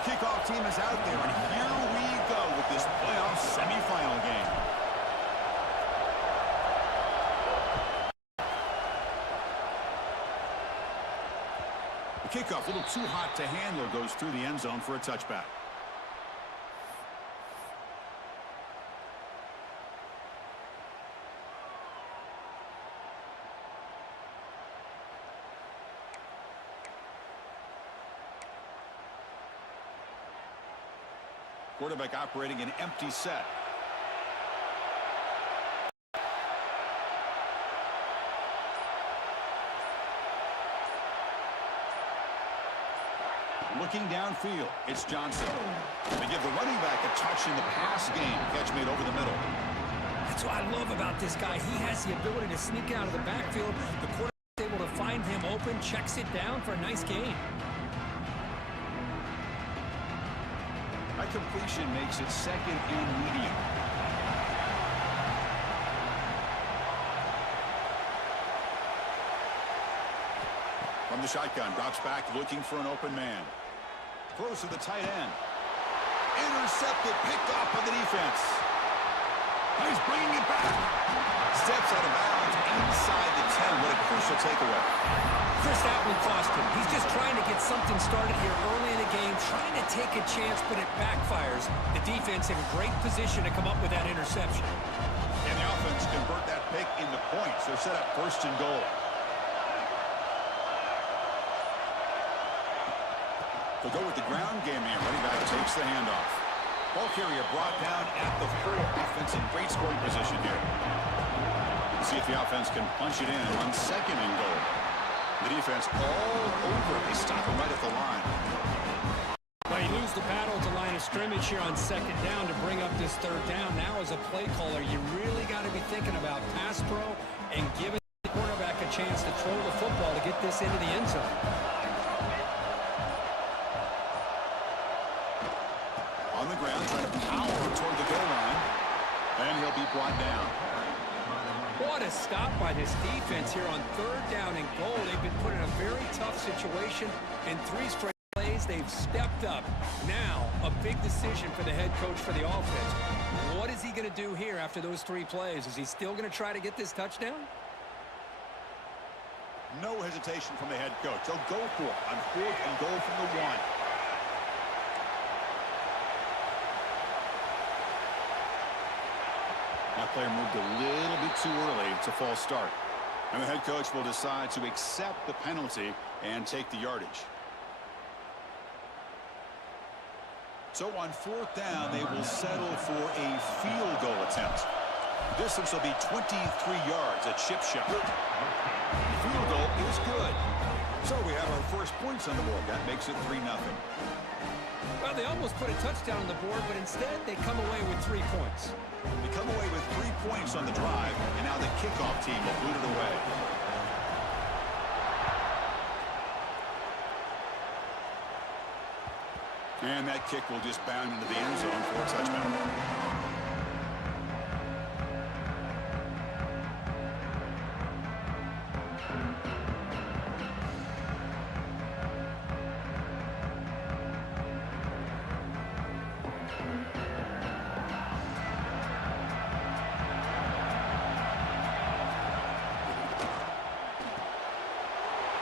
The kickoff team is out there, and here we go with this playoff semifinal game. The kickoff, a little too hot to handle, goes through the end zone for a touchback. Quarterback operating an empty set. Looking downfield, it's Johnson. They give the running back a touch in the pass game. Catch made over the middle. That's what I love about this guy. He has the ability to sneak out of the backfield. The quarterback is able to find him open, checks it down for a nice gain. That completion makes it second and medium. From the shotgun, drops back, looking for an open man. Throws to the tight end. Intercepted, picked off by the defense. He's bringing it back. Steps out of bounds inside the 10. What a crucial takeaway. Chris, that one cost him. He's just trying to get something started here early in the game, trying to take a chance, but it backfires. The defense in a great position to come up with that interception. And the offense convert that pick into points. They're set up first and goal. They'll go with the ground game here. Running back takes the handoff. Ball carrier brought down at the 4. Offense in great scoring position here. See if the offense can punch it in on second and goal. The defense all over. They stop him right at the line. Well, you lose the battle at the line of scrimmage here on second down to bring up this third down. Now as a play caller, you really got to be thinking about pass pro and giving the quarterback a chance to throw the football to get this into the end zone. On the ground, trying to power toward the goal line. And he'll be brought down. What a stop by this defense here on third down and goal. They've been put in a very tough situation. In 3 straight plays, they've stepped up. Now, a big decision for the head coach for the offense. What is he going to do here after those 3 plays? Is he still going to try to get this touchdown? No hesitation from the head coach. They'll go for it on 4th and goal from the 1. That player moved a little bit too early. It's a false start. And the head coach will decide to accept the penalty and take the yardage. So on 4th down, they will settle for a field goal attempt. The distance will be 23 yards, a chip shot. The field goal is good. So we have our first points on the board. That makes it 3-0. Well, they almost put a touchdown on the board, but instead they come away with 3 points. They come away with 3 points on the drive, and now the kickoff team will boot it away. And that kick will just bound into the end zone for a touchdown.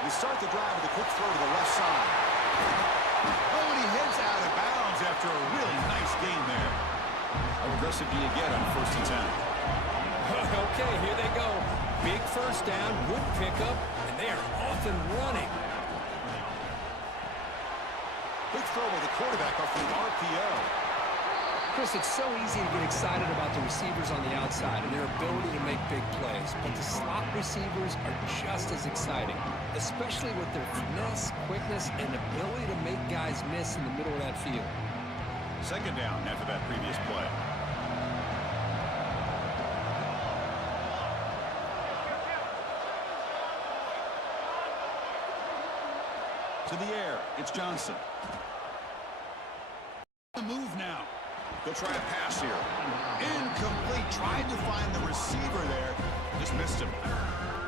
They start the drive with a quick throw to the left side. Oh, and he heads out of bounds after a really nice gain there. How aggressive do you get on 1st and 10? Okay, here they go. Big first down, good pickup, and they are off and running. Big throw by the quarterback off the RPO. Chris, it's so easy to get excited about the receivers on the outside and their ability to make big plays, but the slot receivers are just as exciting, especially with their finesse, quickness, and ability to make guys miss in the middle of that field. Second down after that previous play. To the air, it's Johnson. The move now. They'll try a pass here. Incomplete. Tried to find the receiver there. Just missed him.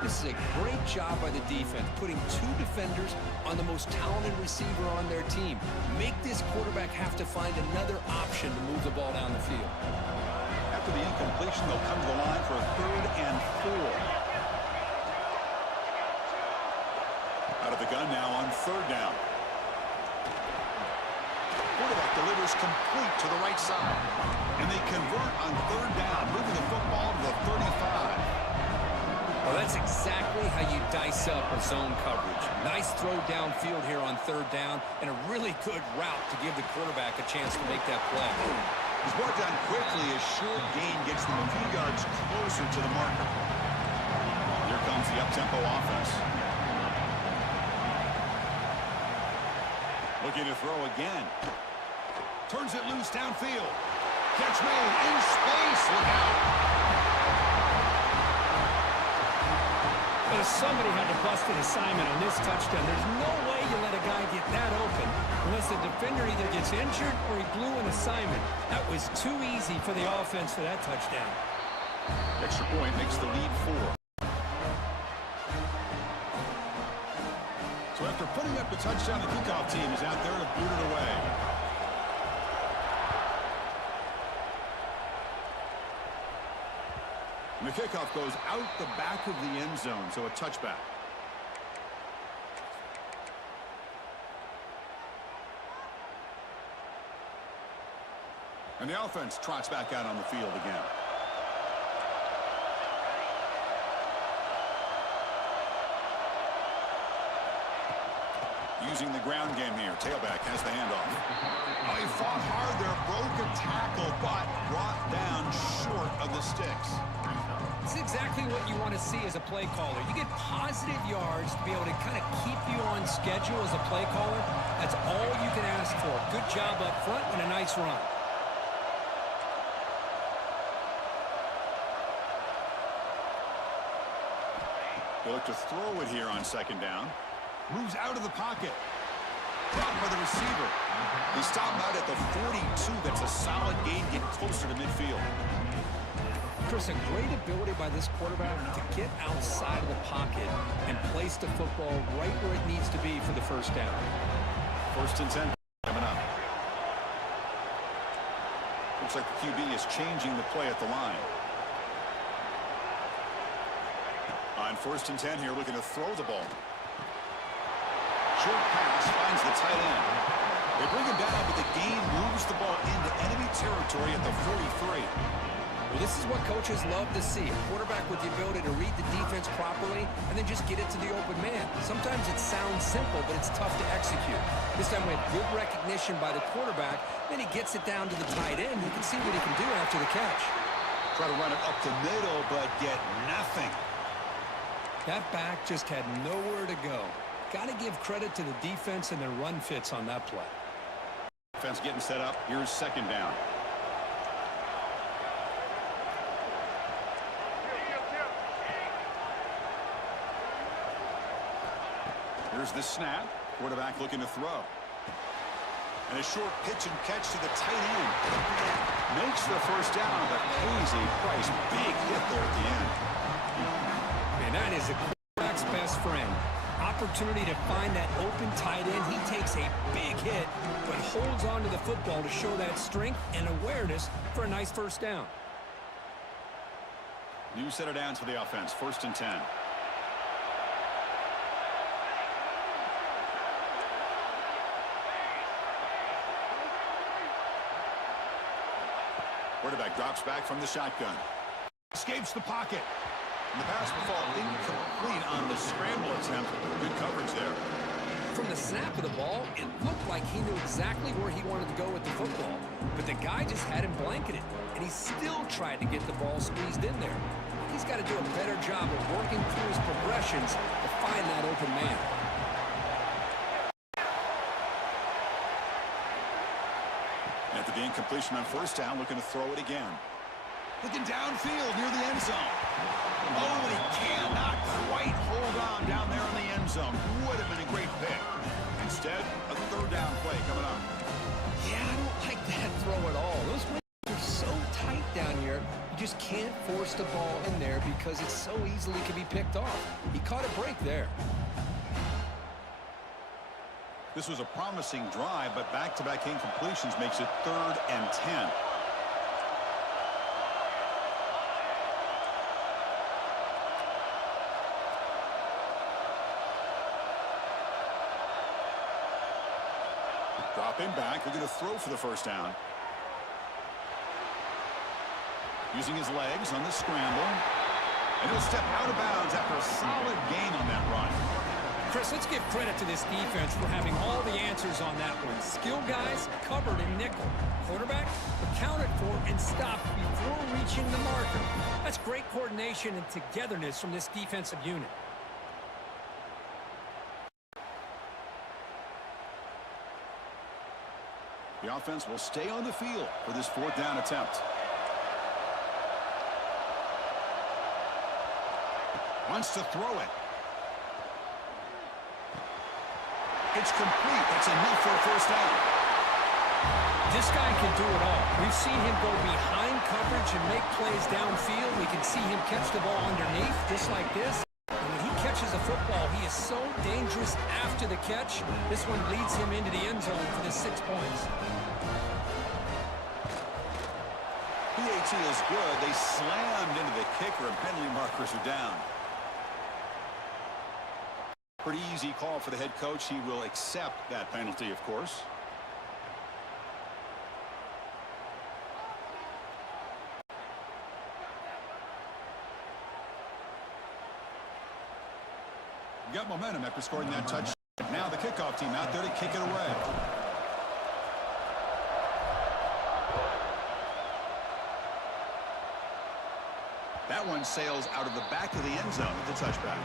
This is a great job by the defense, putting two defenders on the most talented receiver on their team. Make this quarterback have to find another option to move the ball down the field. After the incompletion, they'll come to the line for a 3rd and 4. Out of the gun now on 3rd down. Quarterback delivers complete to the right side. And they convert on 3rd down, moving the football to the 35. Well, that's exactly how you dice up a zone coverage. Nice throw downfield here on 3rd down, and a really good route to give the quarterback a chance to make that play. He's brought down quickly. A short gain gets them a few yards closer to the marker. Here comes the up-tempo offense. Looking to throw again. Turns it loose downfield. Catch made in space. Look out. But somebody had to bust an assignment on this touchdown. There's no way you let a guy get that open unless the defender either gets injured or he blew an assignment. That was too easy for the offense for that touchdown. Extra point makes the lead 4. So after putting up the touchdown, the kickoff team is out there to boot it away. And the kickoff goes out the back of the end zone, so a touchback. And the offense trots back out on the field again. Using the ground game here. Tailback has the handoff. Oh, he fought hard there, broke a tackle, but brought down short of the sticks. It's exactly what you want to see as a play caller. You get positive yards to be able to kind of keep you on schedule as a play caller. That's all you can ask for. Good job up front and a nice run. They look to throw it here on 2nd down. Moves out of the pocket. Dropped by the receiver. They stop him out at the 42. That's a solid gain, get closer to midfield. Chris, a great ability by this quarterback to get outside of the pocket and place the football right where it needs to be for the 1st down. 1st and 10 coming up. Looks like the QB is changing the play at the line. On 1st and 10 here, looking to throw the ball. Short pass finds the tight end. They bring him down, but the gain moves the ball into enemy territory at the 43. Well, this is what coaches love to see. A quarterback with the ability to read the defense properly and then just get it to the open man. Sometimes it sounds simple, but it's tough to execute. This time we have good recognition by the quarterback. Then he gets it down to the tight end. You can see what he can do after the catch. Try to run it up the middle, but get nothing. That back just had nowhere to go. Got to give credit to the defense and their run fits on that play. Defense getting set up. Here's 2nd down. Here's the snap. Quarterback looking to throw. And a short pitch and catch to the tight end. Makes the 1st down, but pays a price. Big hit there at the end. And that is a quarterback's best friend. Opportunity to find that open tight end. He takes a big hit, but holds on to the football to show that strength and awareness for a nice 1st down. New set of downs for the offense. 1st and 10. Quarterback drops back from the shotgun. Escapes the pocket. And the pass will fall incomplete on the scramble attempt. Good coverage there. From the snap of the ball, it looked like he knew exactly where he wanted to go with the football. But the guy just had him blanketed. And he still tried to get the ball squeezed in there. He's got to do a better job of working through his progressions to find that open man. After the incompletion on 1st down, looking to throw it again. Looking downfield near the end zone. Oh, but he cannot quite hold on down there in the end zone. Would have been a great pick. Instead, a 3rd down play coming up. Yeah, I don't like that throw at all. Those wings are so tight down here. You just can't force the ball in there because it so easily can be picked off. He caught a break there. This was a promising drive, but back-to-back incompletions makes it 3rd and 10. Dropping back, they're going to throw for the first down. Using his legs on the scramble. And he'll step out of bounds after a solid gain on that run. Chris, let's give credit to this defense for having all the answers on that one. Skill guys covered in nickel. Quarterback accounted for and stopped before reaching the marker. That's great coordination and togetherness from this defensive unit. The offense will stay on the field for this 4th down attempt. Wants to throw it. It's complete. That's enough for a first down. This guy can do it all. We've seen him go behind coverage and make plays downfield. We can see him catch the ball underneath, just like this. And when he catches a football, he is so dangerous after the catch. This one leads him into the end zone for the 6 points. PAT is good. They slammed into the kicker, and penalty markers are down. Pretty easy call for the head coach. He will accept that penalty, of course. Got momentum after scoring that touchdown. Now the kickoff team out there to kick it away. That one sails out of the back of the end zone with the touchback.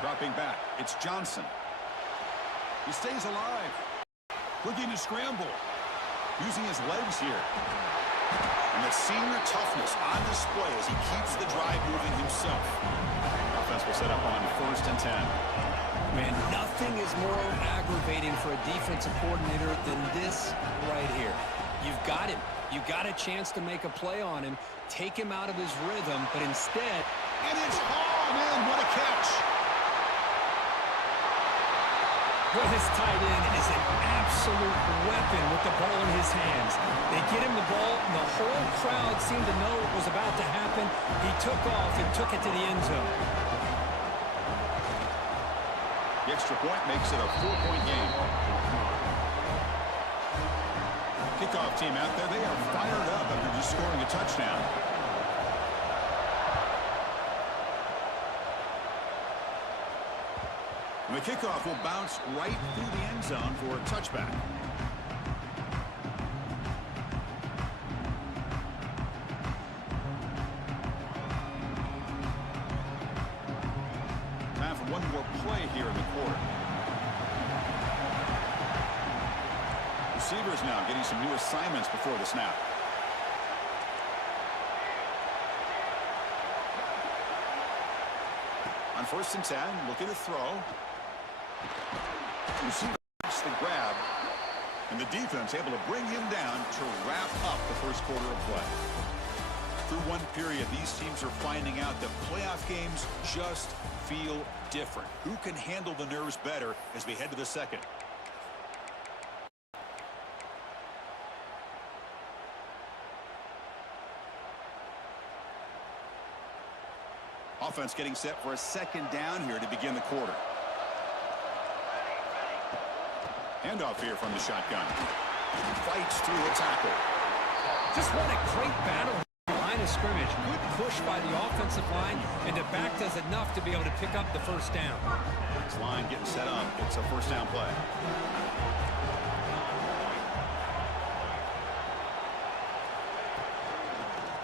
Dropping back, it's Johnson. He stays alive. Looking to scramble. Using his legs here. And the senior toughness on display as he keeps the drive moving himself. Offense will set up on 1st and 10. Man, nothing is more aggravating for a defensive coordinator than this right here. You've got him. You got a chance to make a play on him, take him out of his rhythm, but instead... And it's hauled in. What a catch. Well, this tight end is an absolute weapon with the ball in his hands. They get him the ball, and the whole crowd seemed to know it was about to happen. He took off and took it to the end zone. The extra point makes it a 4-point game. Kickoff team out there, they are fired up after just scoring a touchdown. And the kickoff will bounce right through the end zone for a touchback. Time for one more play here in the quarter. Receivers now getting some new assignments before the snap. On 1st and 10, looking to throw. Receiver makes the grab, and the defense able to bring him down to wrap up the first quarter of play. Through one period, these teams are finding out that playoff games just feel different. Who can handle the nerves better as we head to the second? Offense getting set for a 2nd down here to begin the quarter. Handoff here from the shotgun. Fights through a tackle. Just what a great battle in the line of scrimmage. Good push by the offensive line, and the back does enough to be able to pick up the first down. This line getting set up. It's a first down play.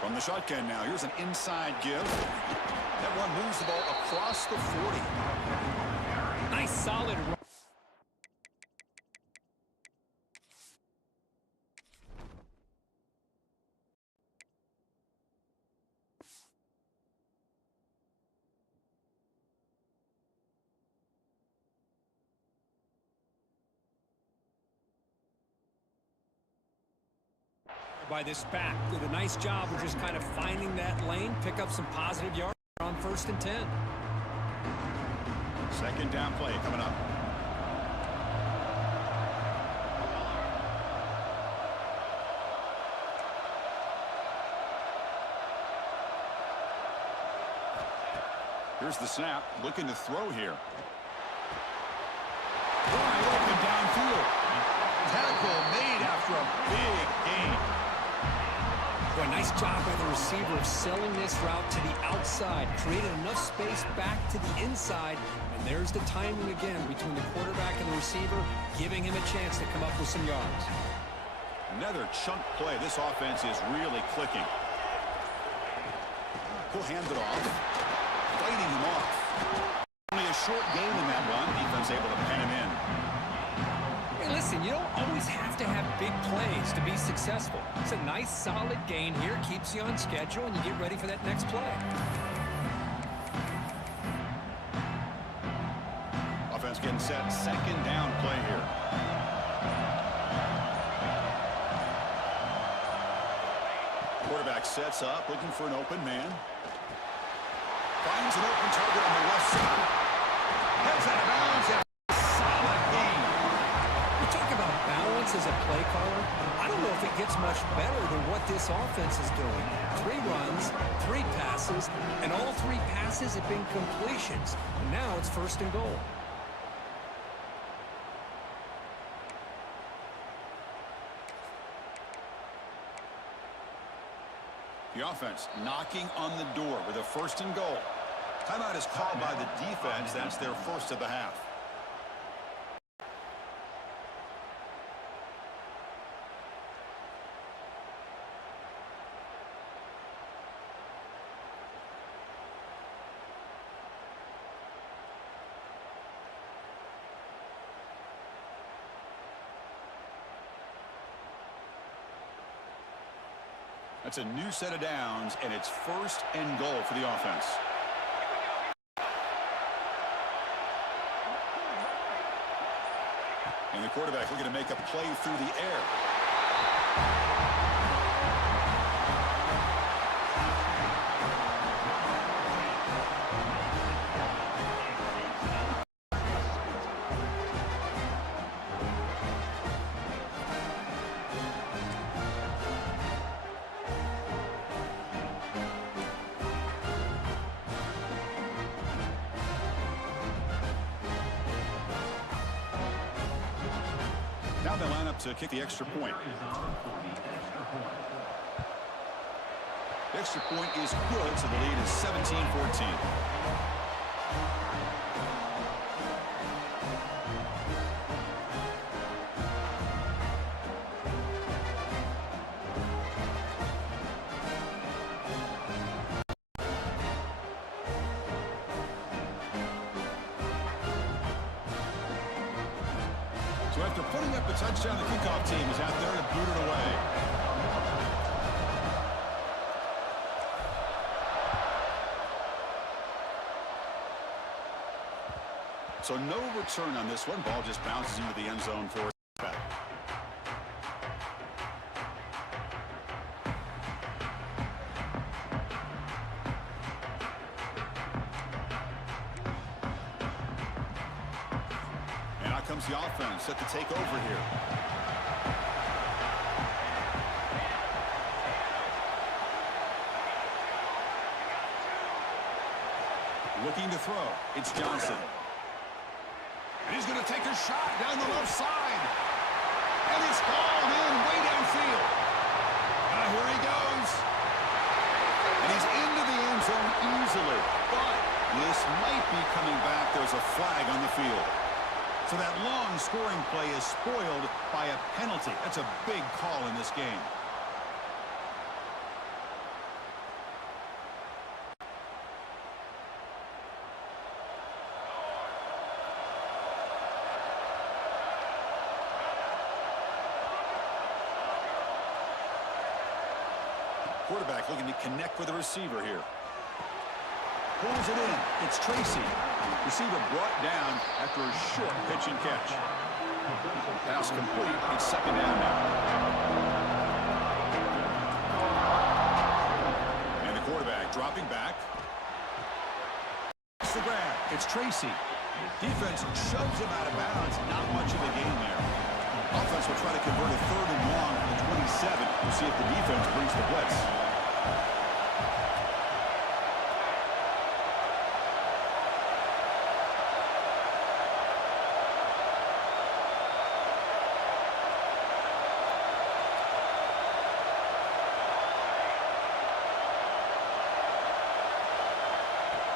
From From the shotgun now, here's an inside give. That one moves the ball across the 40. Nice, solid run. By this back, did a nice job of just kind of finding that lane, pick up some positive yards on 1st and 10. Second down play coming up. Here's the snap, looking to throw here. Wide open downfield. Tackle made after a big gain. Boy, nice job by the receiver of selling this route to the outside. Created enough space back to the inside. And there's the timing again between the quarterback and the receiver, giving him a chance to come up with some yards. Another chunk play. This offense is really clicking. He'll hand it off. Fighting him off. Only a short gain in that run. Defense able to pen him in. Hey, listen, you don't always have to have big plays to be successful. It's a nice, solid gain here. Keeps you on schedule, and you get ready for that next play. Offense getting set. Second down play here. Quarterback sets up, looking for an open man. Finds an open target on the left side. Heads out of bounds. Solid gain. We talk about balance as a play caller. I don't know if it gets much better than what this offense is doing. 3 runs, 3 passes, and all 3 passes have been completions. And now it's 1st and goal. The offense knocking on the door with a 1st and goal. Timeout is called by the defense. That's their first of the half. That's a new set of downs, and it's 1st and goal for the offense. And the quarterback looking to make a play through the air. Now they line up to kick the extra point. The extra point is good, so the lead is 17-14. So after putting up a touchdown, the kickoff team is out there to boot it away. So no return on this one. Ball just bounces into the end zone for a back. And out comes the offense set to take over here. Looking to throw. It's Johnson. And he's going to take a shot down the left side. And it's called in way downfield. Here he goes. And he's into the end zone easily. But this might be coming back. There's a flag on the field. So that long scoring play is spoiled by a penalty. That's a big call in this game. Quarterback looking to connect with the receiver here. Pulls it in. It's Tracy. Receiver brought down after a short pitch and catch. Pass complete. It's second down now. And the quarterback dropping back. It's the grab. It's Tracy. Defense shoves him out of bounds. Not much of a gain there. Offense will try to convert a 3rd and long from the 27. We'll see if the defense brings the blitz.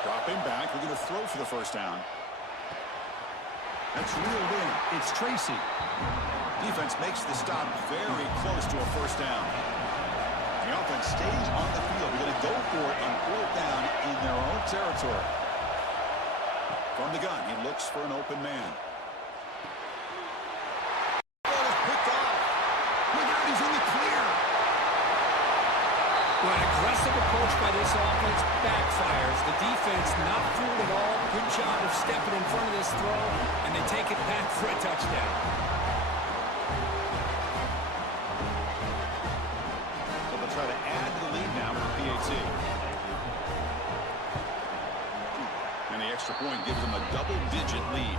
Dropping back, we're going to throw for the first down. That's reeled in. It's Tracy. Defense makes the stop very close to a first down. The offense stays on the field. We're going to go for it on 4th down in their own territory. From the gun, he looks for an open man. Ball is picked off. Look out, he's in the clear. Well, an aggressive approach by this offense backfires. The defense not fooled at all. Good job of stepping in front of this throw, and they take it back for a touchdown. So they'll try to add to the lead now with a PAT. And the extra point gives them a double-digit lead.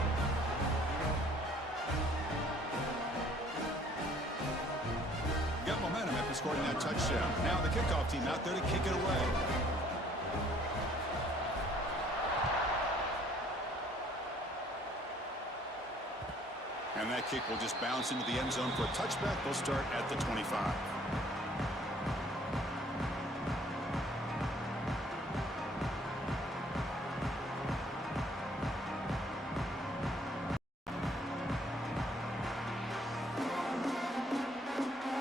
Got momentum after scoring that touchdown. Now the kickoff team out there to kick it away. And that kick will just bounce into the end zone for a touchback. They'll start at the 25.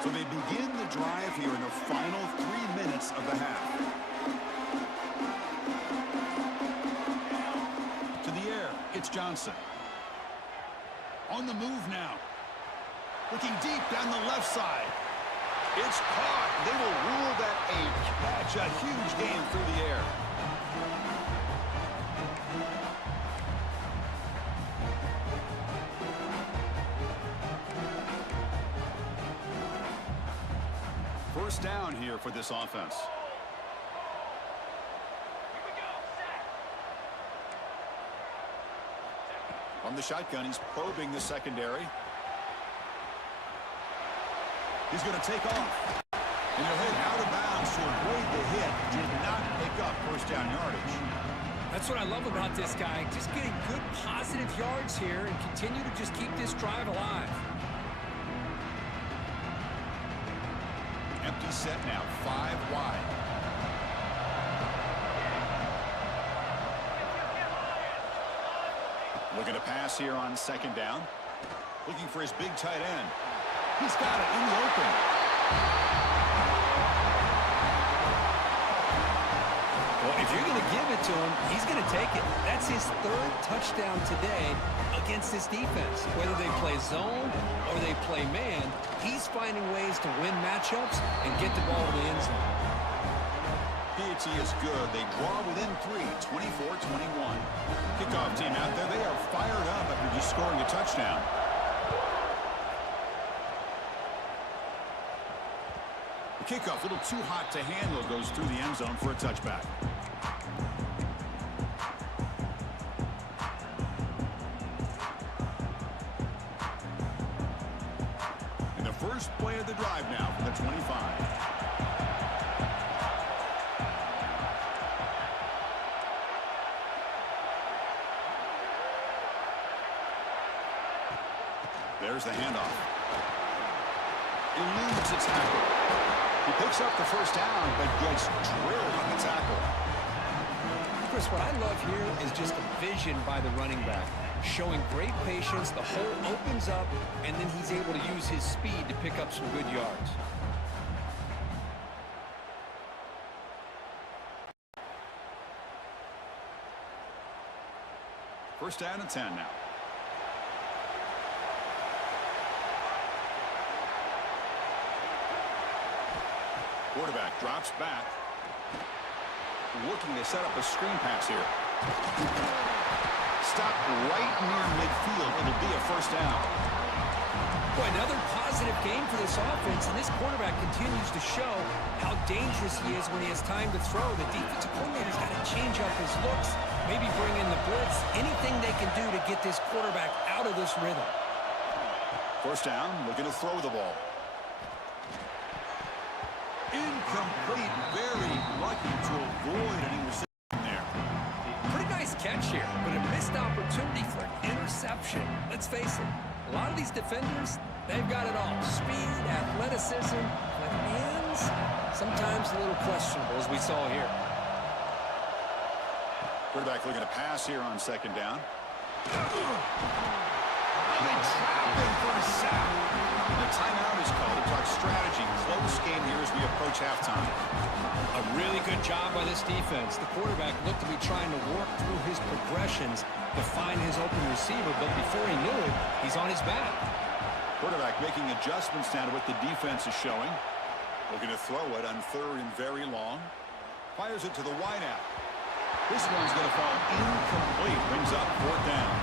So they begin the drive here in the final 3 minutes of the half. To the air, it's Johnson. On the move now. Looking deep down the left side. It's caught. They will rule that a catch. A huge gain through the air. First down here for this offense. From the shotgun, he's probing the secondary. He's going to take off. And he'll hit out of bounds to avoid the hit. Did not pick up first down yardage. That's what I love about this guy. Just getting good positive yards here and continue to just keep this drive alive. Empty set now, 5 wide. Looking to pass here on second down. Looking for his big tight end. He's got it in the open. Well, if you're going to give it to him, he's going to take it. That's his 3rd touchdown today against this defense. Whether they play zone or they play man, he's finding ways to win matchups and get the ball to the end zone. PAT is good. They draw within 3, 24-21. Kickoff team out there. They are fired up after just scoring a touchdown. The kickoff, a little too hot to handle, goes through the end zone for a touchback. And the first play of the drive now from the 25. There's the handoff. Eludes a tackle. He picks up the first down, but gets drilled on the tackle. Chris, what I love here is just the vision by the running back. Showing great patience, the hole opens up, and then he's able to use his speed to pick up some good yards. First down and 10 now. Quarterback drops back. Looking to set up a screen pass here. Stop right near midfield. It'll be a first down. Boy, another positive game for this offense, and this quarterback continues to show how dangerous he is when he has time to throw. The defensive coordinator's got to change up his looks, maybe bring in the blitz, anything they can do to get this quarterback out of this rhythm. First down, looking to throw the ball. Incomplete, very lucky to avoid an interception there. Pretty nice catch here, but a missed opportunity for an interception. Let's face it, a lot of these defenders, they've got it all. Speed, athleticism, but hands, sometimes a little questionable, as we saw here. Quarterback looking to pass here on second down. Trapping for a sack. The timeout is called to talk strategy. Close game here as we approach halftime. A really good job by this defense. The quarterback looked to be trying to work through his progressions to find his open receiver, but before he knew it, he's on his back. Quarterback making adjustments now to what the defense is showing. Looking to throw it on third and very long. Fires it to the wideout. This one's going to fall incomplete. Brings up fourth down.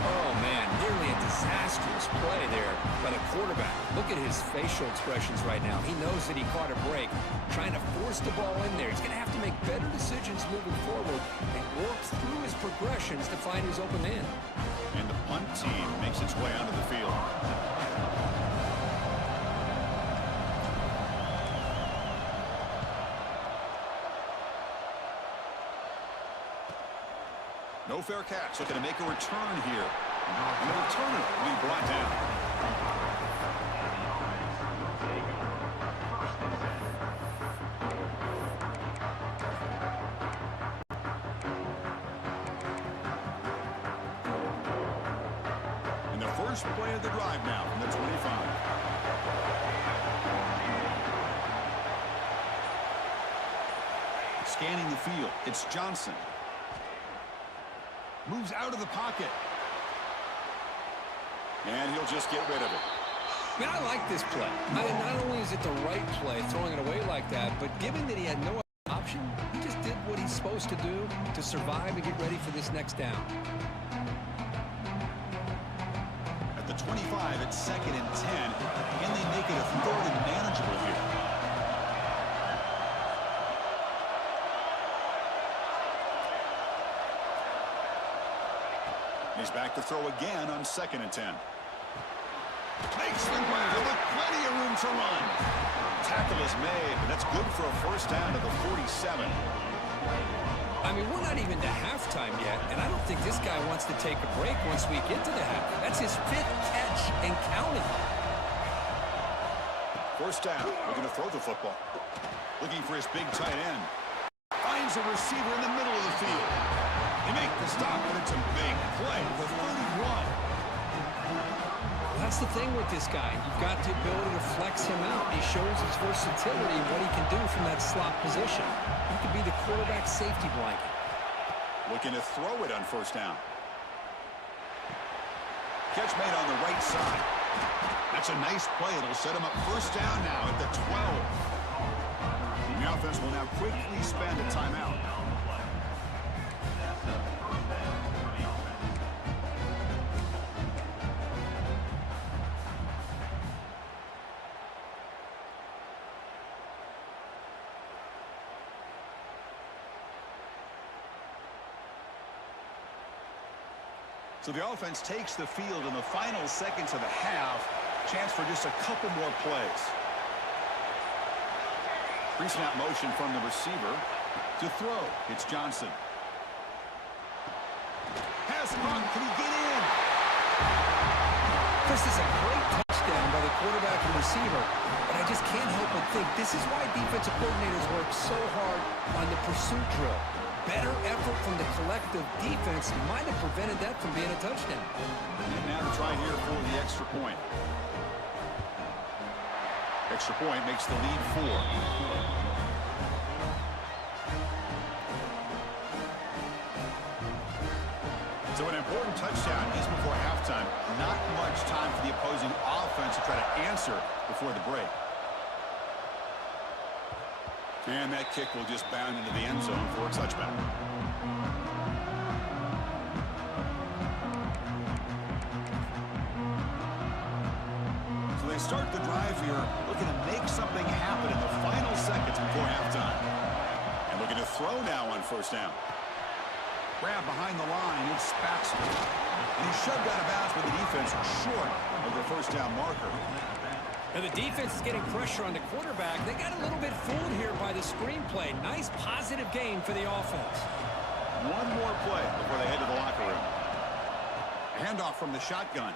Oh, man, nearly a disastrous play there by the quarterback. Look at his facial expressions right now. He knows that he caught a break, trying to force the ball in there. He's going to have to make better decisions moving forward and work through his progressions to find his open man. And the punt team makes its way onto the field. No fair catch. Looking to make a return here. And the returner will be brought down. And the first play of the drive now from the 25. Scanning the field. It's Johnson. Moves out of the pocket. And he'll just get rid of it. Man, I like this play. Not only is it the right play, throwing it away like that, but given that he had no option, he just did what he's supposed to do to survive and get ready for this next down. At the 25, it's second and 10. Can they make it a third and manageable here? He's back to throw again on second and 10. Makes the grab with plenty of room to run. Tackle is made, but that's good for a first down to the 47. I mean, we're not even to halftime yet, and I don't think this guy wants to take a break once we get to the half. That's his fifth catch and counting. First down, looking to throw the football. Looking for his big tight end. Finds a receiver in the middle of the field. They make the stop, but it's a big play for 31. That's the thing with this guy. You've got the ability to flex him out. He shows his versatility and what he can do from that slot position. He could be the quarterback safety blanket. Looking to throw it on first down. Catch made on the right side. That's a nice play. It'll set him up first down now at the 12. The offense will now quickly spend a timeout. So the offense takes the field in the final seconds of the half. Chance for just a couple more plays. Pre-snap motion from the receiver to throw. It's Johnson. Pass caught. Can he get in? This is a great touchdown by the quarterback and receiver, but I just can't help but think this is why defensive coordinators work so hard on the pursuit drill. Better effort from the collective defense might have prevented that from being a touchdown. And now to try here for the extra point. Extra point makes the lead 4. So an important touchdown is before halftime. Not much time for the opposing offense to try to answer before the break. And that kick will just bound into the end zone for a touchback. So they start the drive here, looking to make something happen in the final seconds before halftime. And looking to throw now on first down. Grab behind the line, it's Spaxter. And he's shoved out of bounds with the defense short of the first down marker. Now the defense is getting pressure on the quarterback. They got a little bit fooled here by the screenplay. Nice positive gain for the offense. One more play before they head to the locker room. A handoff from the shotgun.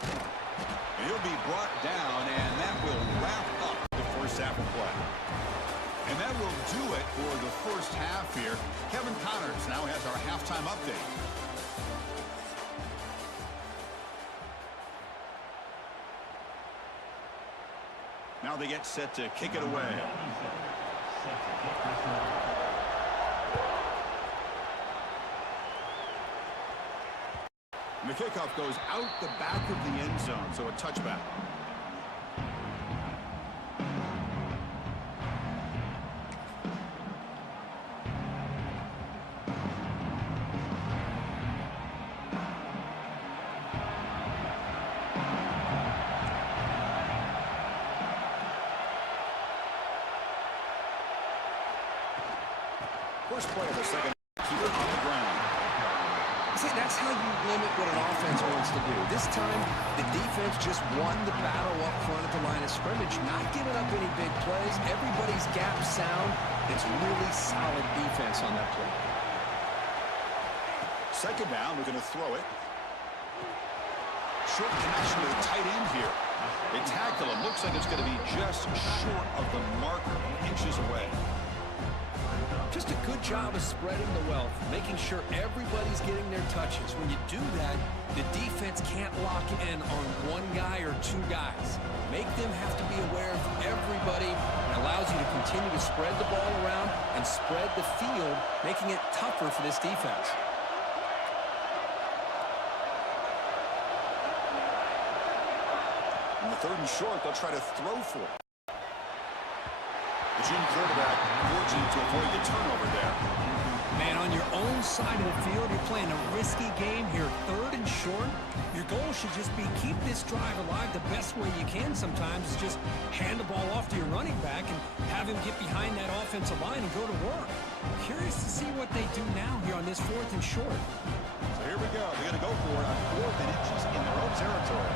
And he'll be brought down, and that will wrap up the first half of play. And that will do it for the first half here. Kevin Connors now has our halftime update. Now they get set to kick it away. And the kickoff goes out the back of the end zone, so a touchback. First play of the second, keep it on the ground. See, that's how you limit what an offense wants to do. This time, the defense just won the battle up front at the line of scrimmage, not giving up any big plays. Everybody's gap sound. It's really solid defense on that play. Second down, we're going to throw it. Short connection to the tight end here. They tackle him. Looks like it's going to be just short of the marker, inches away. Just a good job of spreading the wealth, making sure everybody's getting their touches. When you do that, the defense can't lock in on one guy or two guys. Make them have to be aware of everybody. It allows you to continue to spread the ball around and spread the field, making it tougher for this defense. On the third and short, they'll try to throw for it. The Jim quarterback fortunate to avoid the turnover there. Man, on your own side of the field, you're playing a risky game here. Third and short, your goal should just be keep this drive alive the best way you can sometimes. Is just hand the ball off to your running back and have him get behind that offensive line and go to work. Curious to see what they do now here on this fourth and short. So here we go. They're going to go for it on 4th and inches in their own territory.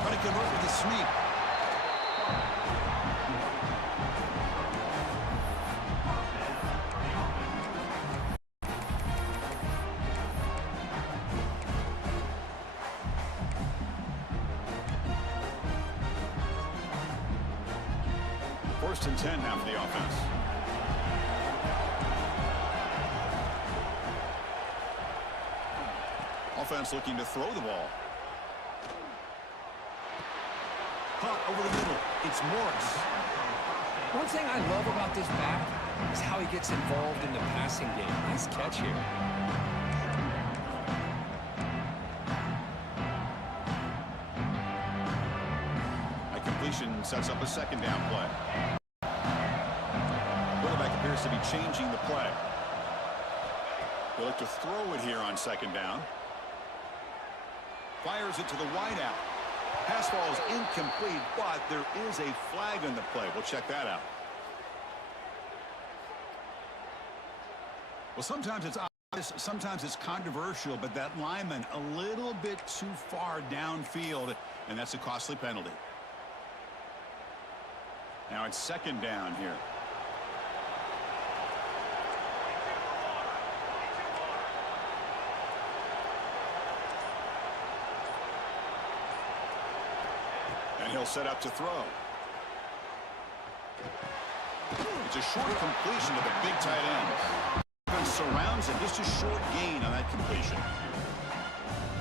Trying to convert with a sneak. First and 10 now for the offense. Offense looking to throw the ball. Caught over the middle. It's Morris. One thing I love about this back is how he gets involved in the passing game. Nice catch here. That completion sets up a second down play. Quarterback appears to be changing the play. They look to throw it here on second down. Fires it to the wideout. Pass ball is incomplete, but there is a flag on the play. We'll check that out. Well, sometimes it's obvious, sometimes it's controversial, but that lineman a little bit too far downfield, and that's a costly penalty. Now it's second down here. And he'll set up to throw. It's a short completion to the big tight end. Defense surrounds it. Just a short gain on that completion.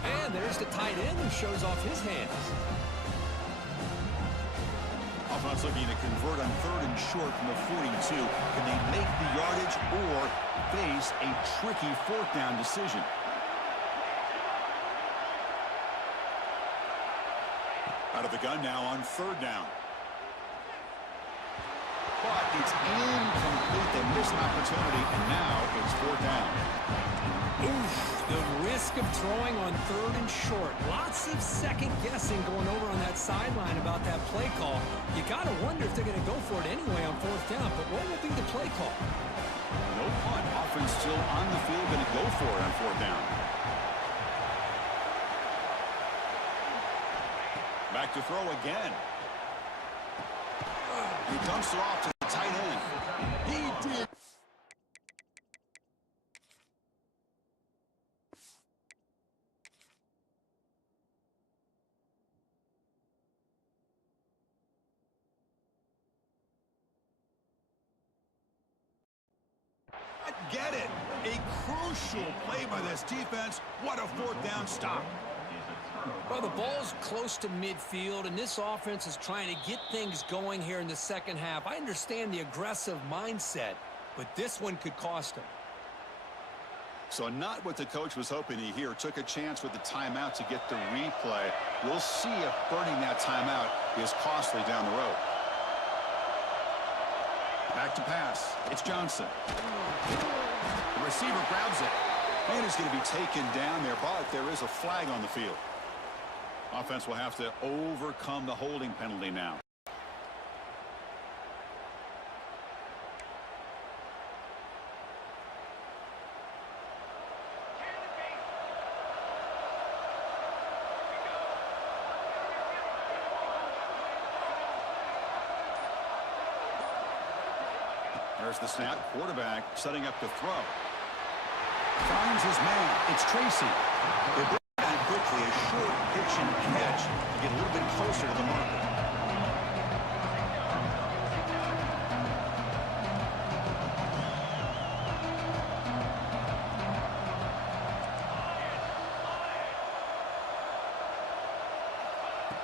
And there's the tight end who shows off his hands. Offense looking to convert on third and short from the 42. Can they make the yardage or face a tricky fourth down decision? Out of the gun now on third down. but it's incomplete. They missed an opportunity, and now it's 4th down. Oof, the risk of throwing on 3rd and short. Lots of second guessing going over on that sideline about that play call. You got to wonder if they're going to go for it anyway on 4th down, but what will be the play call? No punt. Offense still on the field, going to go for it on 4th down. Back to throw again. He dumps it off to the tight end. He did. Get it. A crucial play by this defense. What a 4th down stop. Well, the ball's close to midfield, and this offense is trying to get things going here in the second half. I understand the aggressive mindset, but this one could cost him. So not what the coach was hoping to hear. Took a chance with the timeout to get the replay. We'll see if burning that timeout is costly down the road. Back to pass. It's Johnson. The receiver grabs it. And he's going to be taken down there, but there is a flag on the field. Offense will have to overcome the holding penalty now. There's the snap. Quarterback setting up to throw. Finds his man. It's Tracy. They bring it down quickly. A short pitch and catch to get a little bit closer to the marker.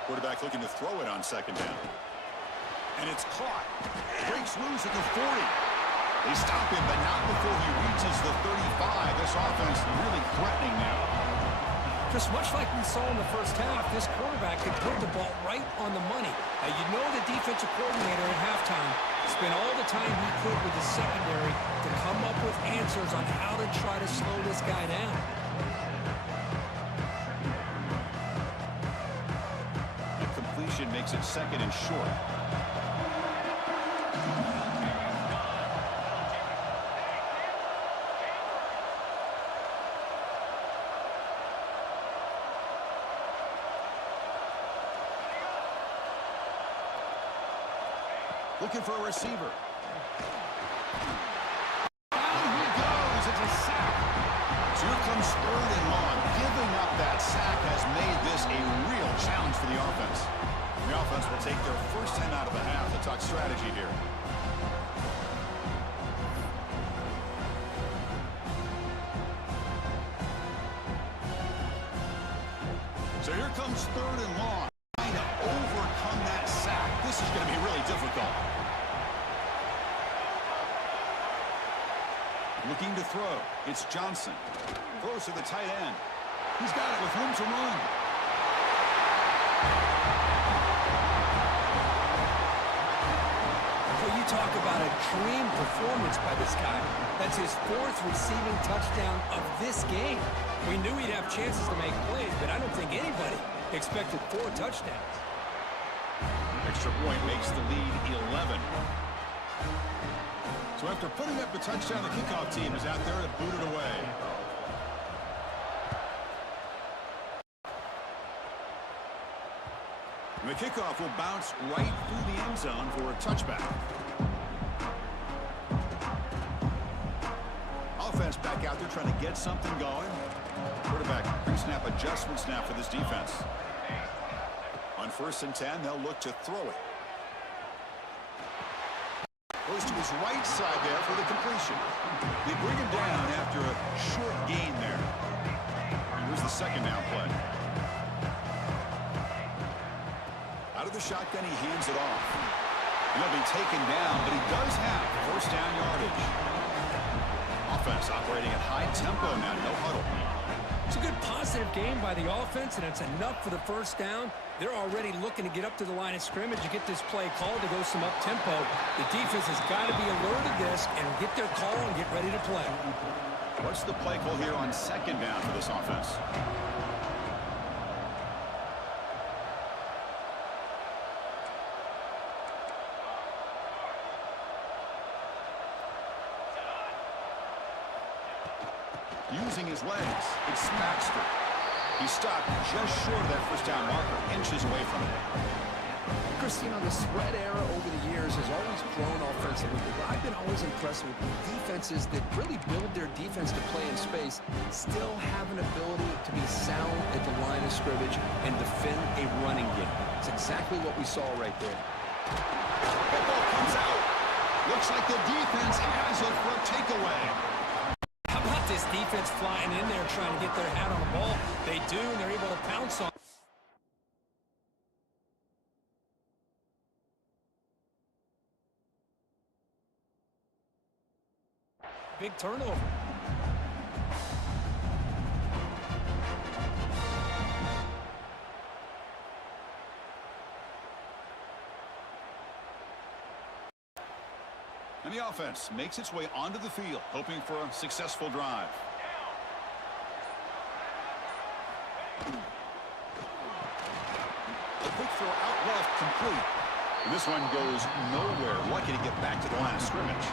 Quarterback looking to throw it on 2nd down. And it's caught. Breaks loose at the 40. They stop him, but not before he reaches the 35. This offense really threatening now. Just much like we saw in the first half, this quarterback could put the ball right on the money. Now, you know the defensive coordinator at halftime spent all the time he could with the secondary to come up with answers on how to try to slow this guy down. The completion makes it 2nd and short. Looking for a receiver. Down he goes. It's a sack. So here comes 3rd and long. Giving up that sack has made this a real challenge for the offense. The offense will take their first 10 out of the half to talk strategy here. So here comes 3rd and long. Trying to overcome that sack. This is going to be really difficult. Looking to throw. It's Johnson. Throws to the tight end. He's got it with room to run. Well, you talk about a dream performance by this guy. That's his 4th receiving touchdown of this game. We knew he'd have chances to make plays, but I don't think anybody expected 4 touchdowns. Extra point makes the lead 11. So after putting up the touchdown, the kickoff team is out there to boot it away. And the kickoff will bounce right through the end zone for a touchback. Offense back out there trying to get something going. Quarterback pre-snap adjustment snap for this defense. On 1st and 10, they'll look to throw it. Goes to his right side there for the completion. They bring him down after a short gain there. Here's the 2nd down play. Out of the shotgun, he hands it off. And he'll be taken down, but he does have 1st down yardage. Offense operating at high tempo now, no huddle. It's a good positive game by the offense, and it's enough for the first down. They're already looking to get up to the line of scrimmage and get this play called to go some up-tempo. The defense has got to be alert of this and get their call and get ready to play. What's the play call here on second down for this offense? Using his legs, it's Baxter. He stopped just short of that first down marker, inches away from it. Christine, the spread era over the years has always grown offensively, but I've been always impressed with defenses that really build their defense to play in space, still have an ability to be sound at the line of scrimmage and defend a running game. It's exactly what we saw right there. Football comes out. Looks like the defense has it for a takeaway. How about this defense flying in there trying to get their hat on the ball? They do, and they're able to pounce on it. Big turnover. And the offense makes its way onto the field, hoping for a successful drive. A quick throw out left, complete. And this one goes nowhere. Lucky to get back to the line of scrimmage.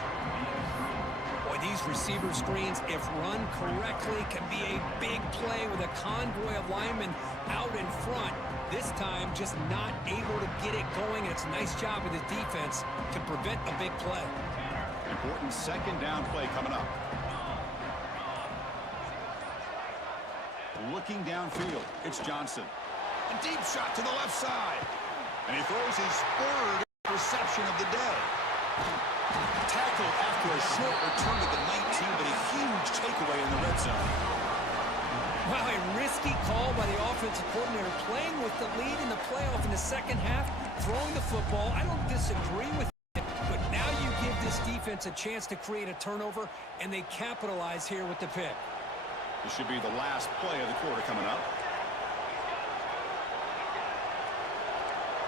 Boy, these receiver screens, if run correctly, can be a big play with a convoy of linemen out in front. This time, just not able to get it going. It's a nice job of the defense to prevent a big play. Important second down play coming up. Looking downfield, it's Johnson. A deep shot to the left side. And he throws his third reception of the day. Tackled after a short return to the 19, but a huge takeaway in the red zone. Wow, a risky call by the offensive coordinator, playing with the lead in the playoff in the second half, throwing the football. I don't disagree with it, but now you give this defense a chance to create a turnover, and they capitalize here with the pick. This should be the last play of the quarter coming up.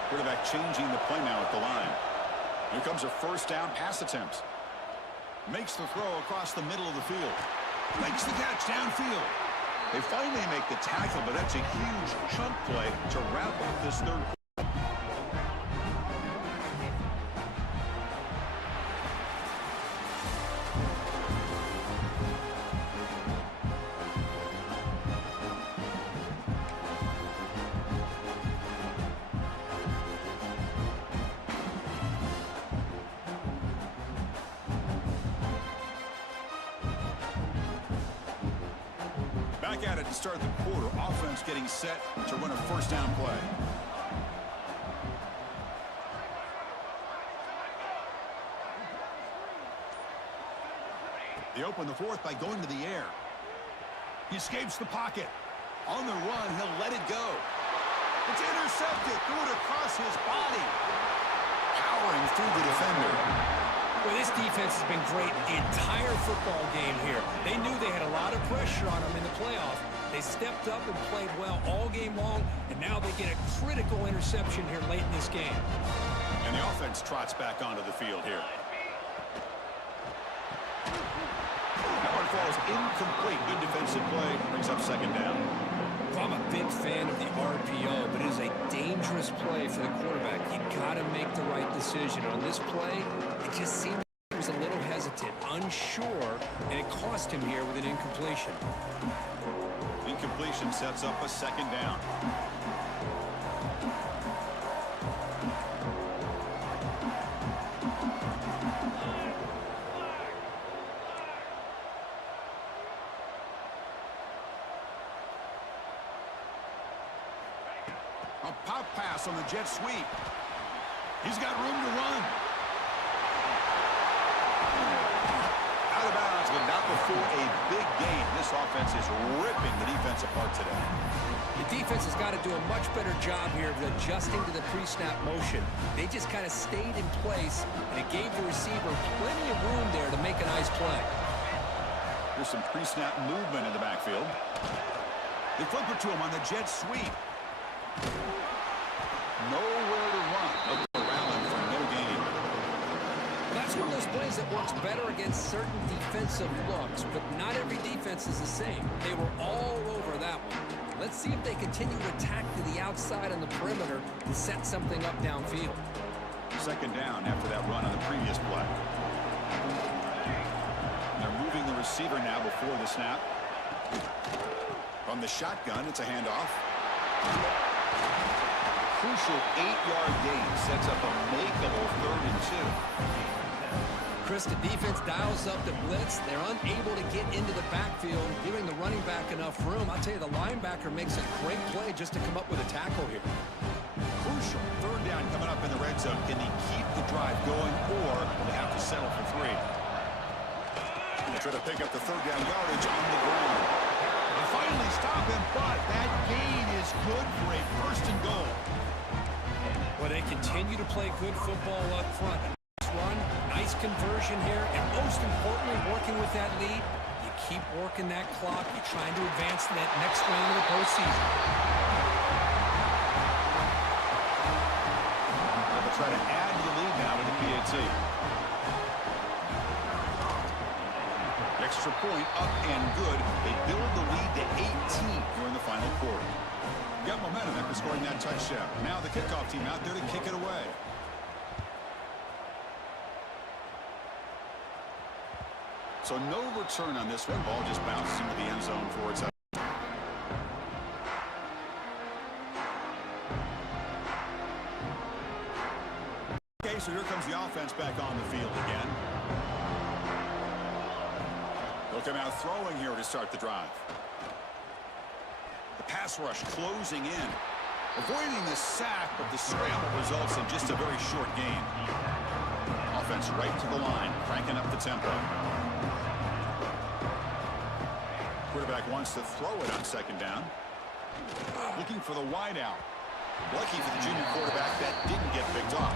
Quarterback changing the play now at the line. Here comes a first down pass attempt. Makes the throw across the middle of the field. Makes the catch downfield. They finally make the tackle, but that's a huge chunk play to wrap up this third quarter. Back at it to start the quarter. Offense getting set to run a first down play. They open the fourth by going to the air. He escapes the pocket. On the run, he'll let it go. It's intercepted. Threw it across his body. Powering through the defender. Well, this defense has been great the entire football game here. They knew they had a lot of pressure on them in the playoff. They stepped up and played well all game long, and now they get a critical interception here late in this game. And the offense trots back onto the field here. That one falls incomplete. Good defensive play. Brings up second down. Well, I'm a big fan of the RPO, but it is a dangerous play for the quarterback. You got to make the right decision. On this play, it just seemed like he was a little hesitant, unsure, and it cost him here with an incompletion. Incompletion sets up a second down. A pop pass on the jet sweep. He's got room to run. Out of bounds, but not before a big gain. This offense is ripping the defense apart today. The defense has got to do a much better job here of adjusting to the pre-snap motion. They just kind of stayed in place, and it gave the receiver plenty of room there to make a nice play. There's some pre-snap movement in the backfield. They flip it to him on the jet sweep. Nowhere to run. Look around him for no gain. That's one of those plays that works better against certain defensive looks, but not every defense is the same. They were all over that one. Let's see if they continue to attack to the outside on the perimeter to set something up downfield. Second down after that run on the previous play. They're moving the receiver now before the snap. From the shotgun, it's a handoff. Crucial 8-yard gain sets up a makeable 3rd and 2. Chris, the defense dials up the blitz. They're unable to get into the backfield, giving the running back enough room. I'll tell you, the linebacker makes a great play just to come up with a tackle here. Crucial 3rd down coming up in the red zone. Can he keep the drive going, or will they have to settle for 3? They try to pick up the 3rd down yardage on the ground. They finally stop him, but that gain is good for a 1st and goal. Well, they continue to play good football up front. Run, nice conversion here, and most importantly, working with that lead, you keep working that clock. You're trying to advance to that next round of the postseason. They'll try to add to the lead now with the PAT. Extra point up and good. They build the lead to 18 here in the final quarter. Got momentum after scoring that touchdown. Now the kickoff team out there to kick it away. So no return on this one. Ball just bounces into the end zone for its. Okay, so here comes the offense back on the field again. Look at him out throwing here to start the drive. The pass rush closing in. Avoiding the sack, but the scramble results in just a very short gain. Offense right to the line, cranking up the tempo. Quarterback wants to throw it on 2nd down. Looking for the wideout. Lucky for the junior quarterback that didn't get picked off.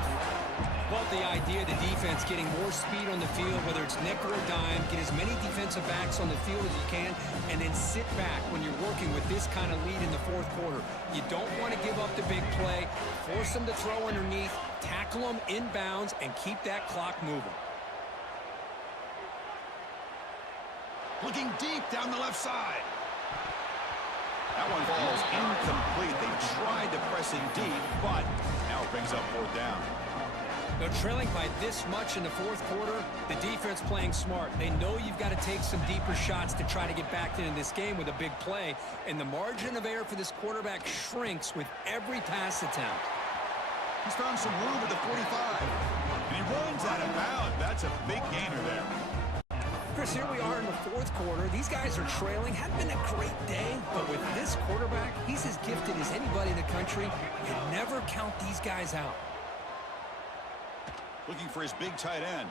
Well, the idea of the defense getting more speed on the field, whether it's nickel or dime, get as many defensive backs on the field as you can, and then sit back when you're working with this kind of lead in the 4th quarter. You don't want to give up the big play, force them to throw underneath, tackle them inbounds, and keep that clock moving. Looking deep down the left side. That one falls incomplete. They tried to press it deep, but now it brings up 4th down. They're trailing by this much in the 4th quarter. The defense playing smart. They know you've got to take some deeper shots to try to get back into this game with a big play. And the margin of error for this quarterback shrinks with every pass attempt. He's found some room at the 45. And he runs out of bounds. That's a big gainer there. Chris, here we are in the 4th quarter. These guys are trailing. Hadn't been a great day, but with this quarterback, he's as gifted as anybody in the country. You never count these guys out. Looking for his big tight end.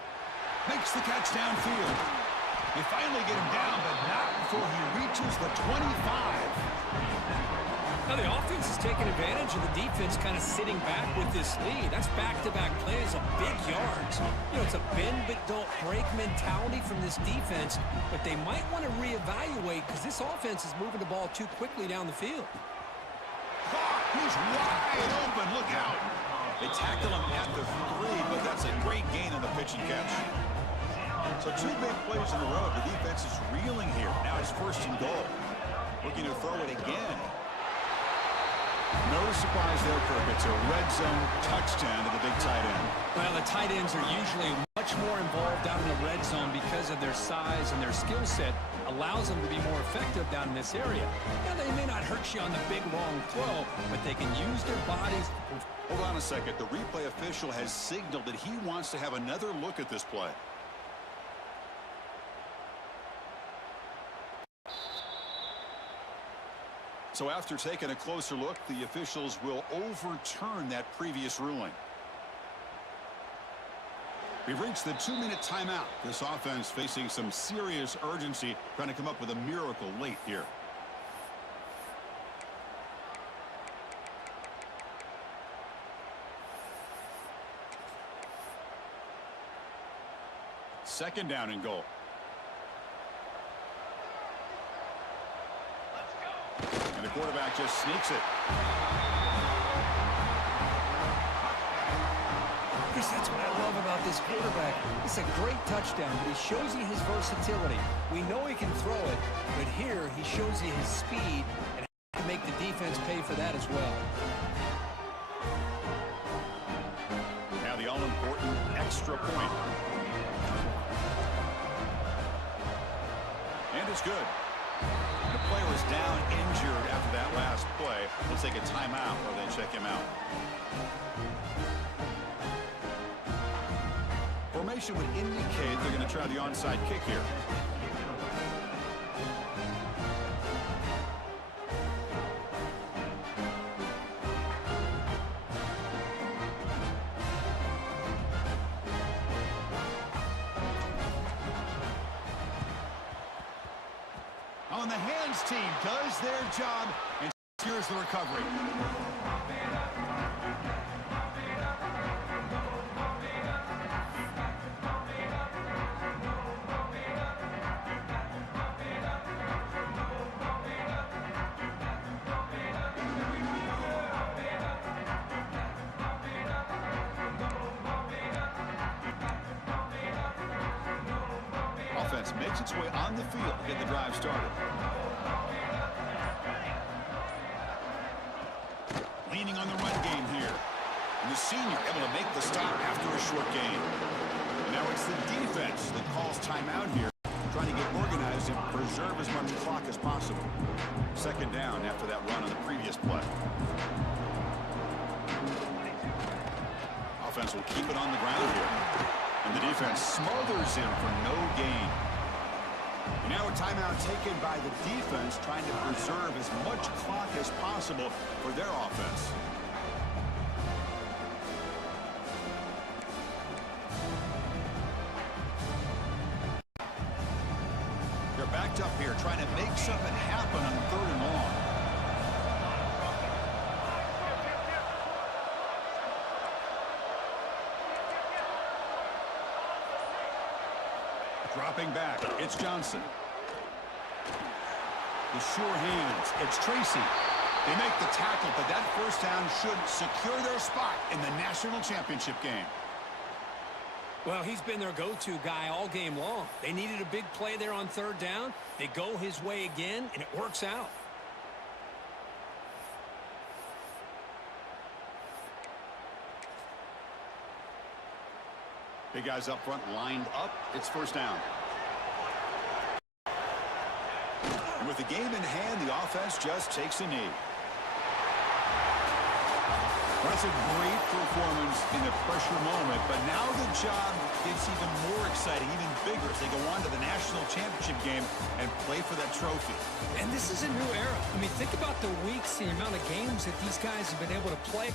Makes the catch downfield. They finally get him down, but not before he reaches the 25. Now the offense is taking advantage of the defense kind of sitting back with this lead. That's back-to-back plays of big yards. You know, it's a bend but don't break mentality from this defense, but they might want to reevaluate because this offense is moving the ball too quickly down the field. He's wide open. Look out. They tackle him at the 3, but that's a great gain on the pitch and catch. So 2 big plays in a row. The defense is reeling here. Now it's 1st and goal. Looking to throw it again. No surprise there, Kirk. It's a red zone touchdown to the big tight end. Well, the tight ends are usually much more involved out in the red zone because of their size and their skill set allows them to be more effective down in this area. Now, they may not hurt you on the big, long throw, but they can use their bodies. Hold on a second. The replay official has signaled that he wants to have another look at this play. So after taking a closer look, the officials will overturn that previous ruling. We've reached the 2-minute timeout. This offense facing some serious urgency, trying to come up with a miracle late here. Second down and goal. And the quarterback just sneaks it. I guess that's what I love about this quarterback. It's a great touchdown, but he shows you his versatility. We know he can throw it, but here he shows you his speed and how to make the defense pay for that as well. Now the all-important extra point. And it's good. The player is down injured after that last play. Let's take a timeout while they check him out. Formation would indicate they're going to try the onside kick here. On the hands team does their job, and here's the recovery. Offense makes its way on the field to get the drive started. Leaning on the run game here. And the senior able to make the stop after a short gain. Now it's the defense that calls timeout here, trying to get organized and preserve as much clock as possible. Second down after that run on the previous play. Offense will keep it on the ground here. And the defense smothers him for no gain. And now a timeout taken by the defense, trying to preserve as much clock as possible for their offense. They're backed up here, trying to make something happen on 3rd and long. Dropping back, it's Johnson. The sure hands, it's Tracy. They make the tackle, but that first down should secure their spot in the national championship game. Well, he's been their go-to guy all game long. They needed a big play there on 3rd down. They go his way again, and it works out. Big guys up front lined up. It's first down. And with the game in hand, the offense just takes a knee. Well, that's a great performance in the pressure moment, but now the job gets even more exciting, even bigger as they go on to the national championship game and play for that trophy. And this is a new era. I mean, think about the weeks, the amount of games that these guys have been able to play.